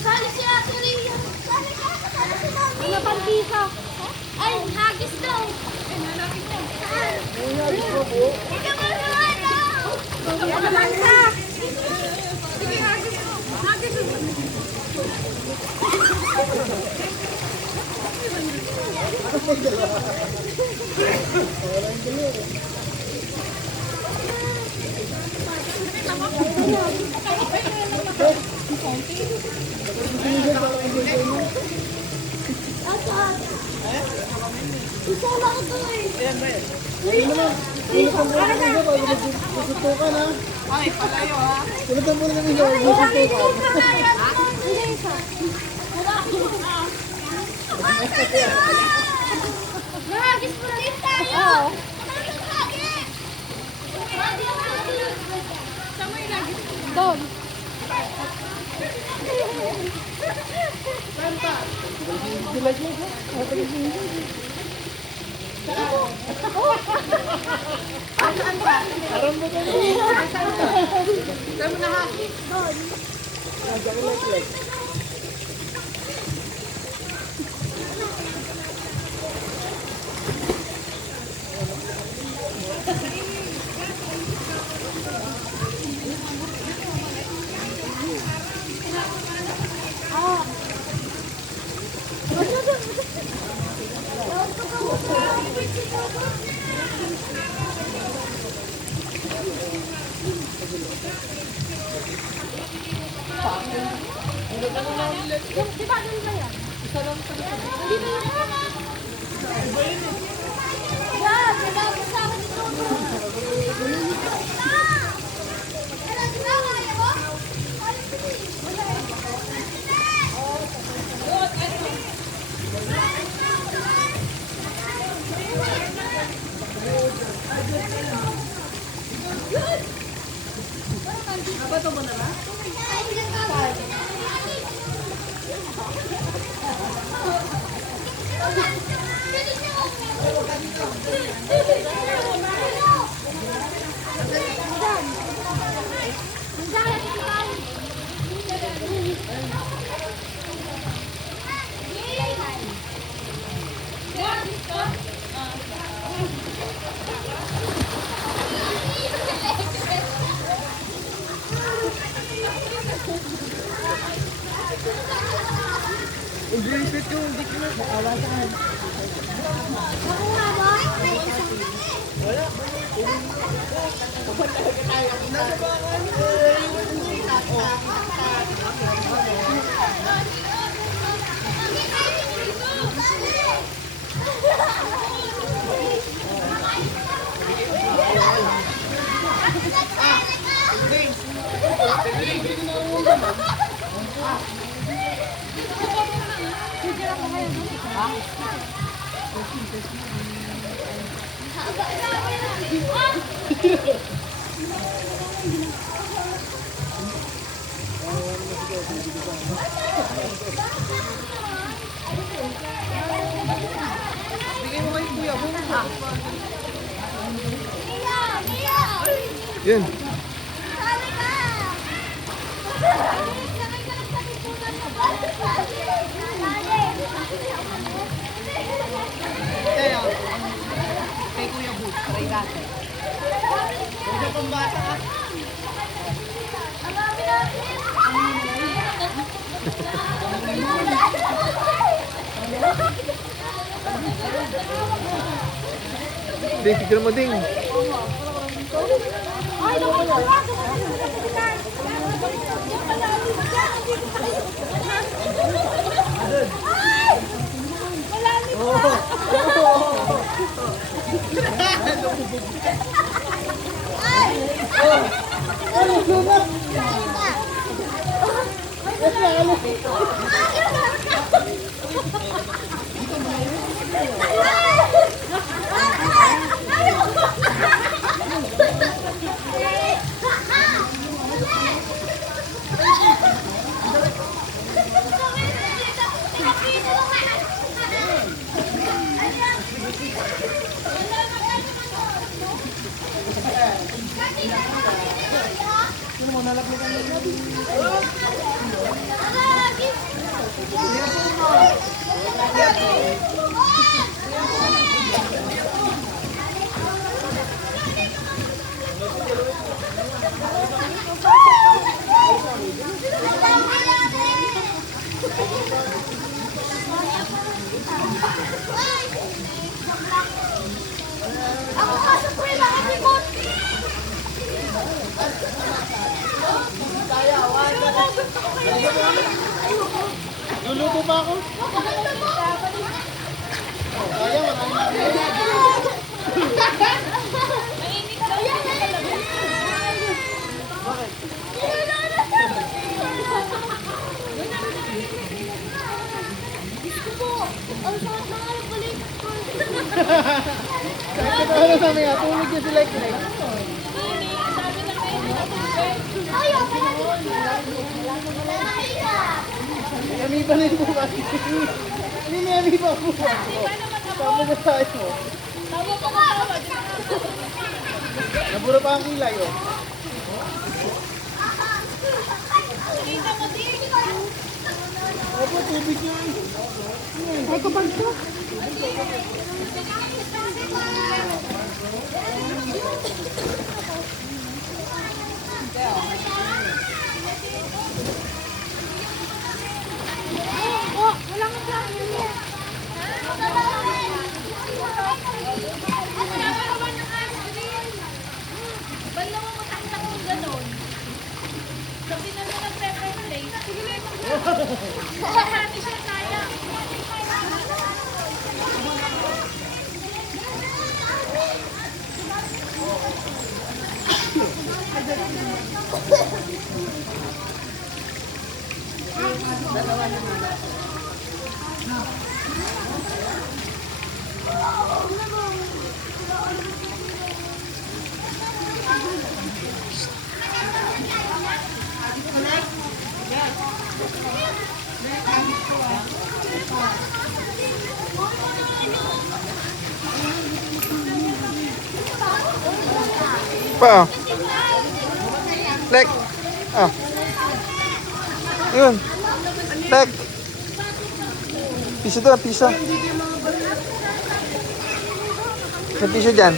Sali si Ate Ria. Sali ka. Sali si Mami. Ano pang pisa? Ay, hagis daw. Saan? Ikaw ba naman daw? Ikaw naman ka. Sige, hagis mo. Hagis mo. Isama ko to eh. Ayan ba eh? Susutukan ha. Ay, palayo ha. Sulitan mo na namin yun. Susutukan. Nahagis mo rin tayo. Doon. Aram mo ka Saan mo na ha? Di ba doon ba yan? Isa lang sa Hindi ba yan? Yan, nagawin sa akin ito. Bato mo na ba? Ipit yung hindi ko na. Awasan. Nakuha mo? Wala. Nasa bakan. Bigay mo kay kuya mo. Yan. Sabi ka! Sabay ka lang sa lipunan mo. Kaya, kay Kuya Bud, try natin. Huwag na pambata ka. Ding, picture mo ding. Ay, lumalawa! Ay, Ako kaso po yung nakapikot. Luluto pa ako. Kaya, marami. Kahit ito ano sa mga, tulog niya si Lex. Yami pa na yung bukas. Hindi na yami pa ang bukas. Tama na tayo. Nabura pa ang kilay, oh. Opo, tubig yun. Ay, kapag ito. Oh, wala nga sa akin yan. Bala mo mataktak kung gano'n. Sabi na na nag-pepper play. Sige lang. Marami siya kaya. Pa. Lek. Ah. Yun. Lek. Piso doon, piso. May piso dyan.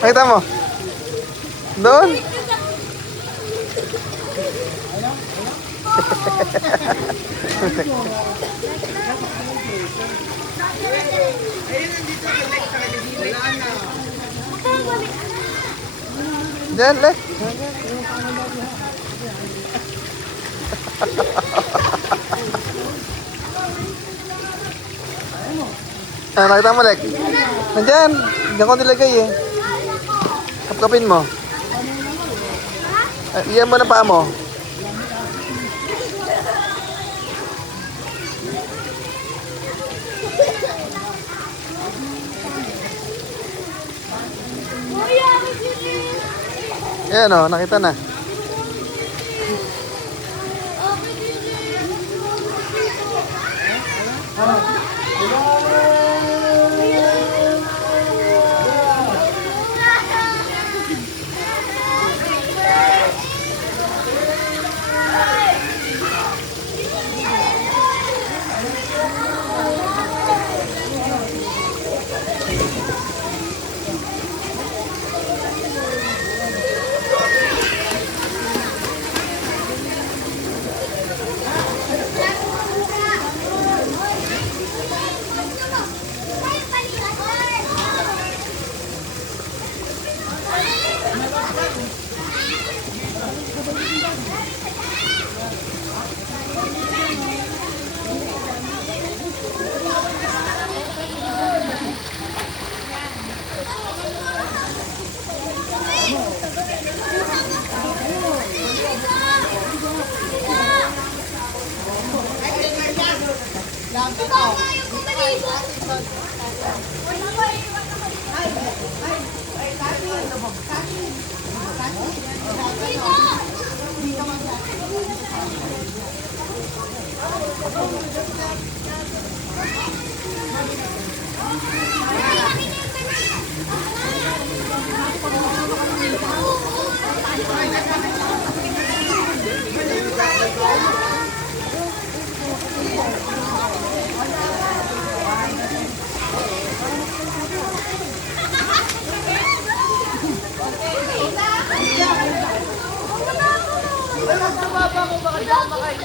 Nakita mo? Doon. Diyan, Lek. Ah, nakita mo, Lek? Nandyan. Diyan ko nilagay eh. Kapkapin mo. Iyan mo na paa mo. Ayan o, nakita na. haba mo, baka di ako makain.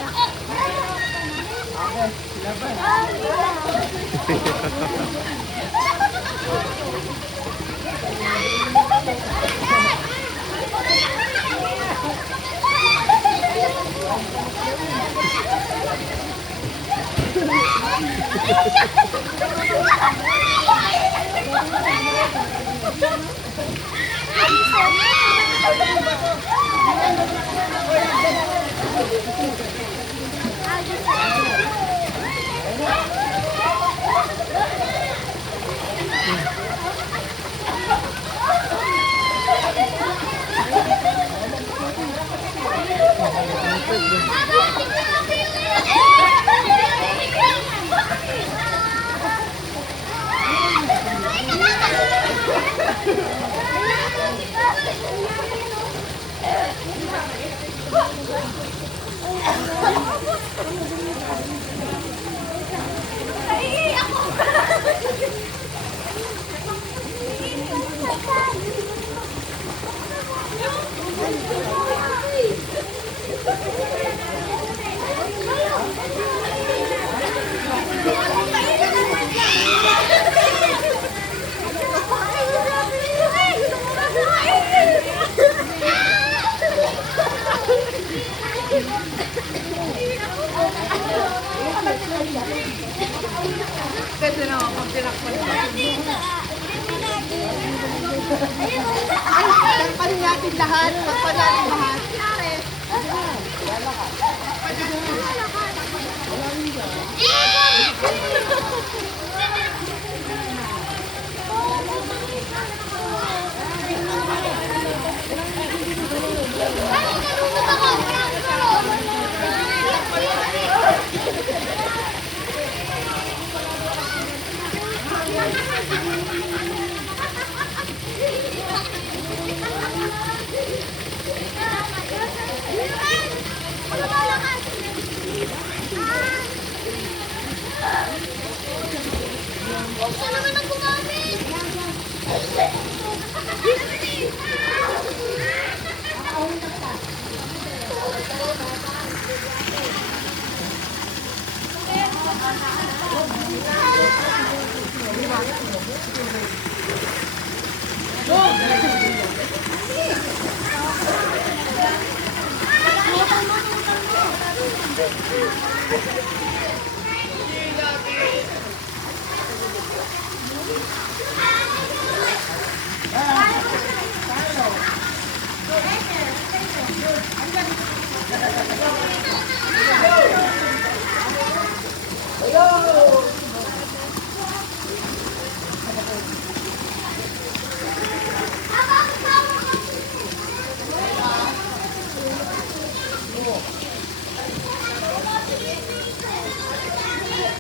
Kasi naman, pag tinakpan mo. Ay, takpan natin lahat. Takpan natin lahat. Buksan naman ang gumamit! Go!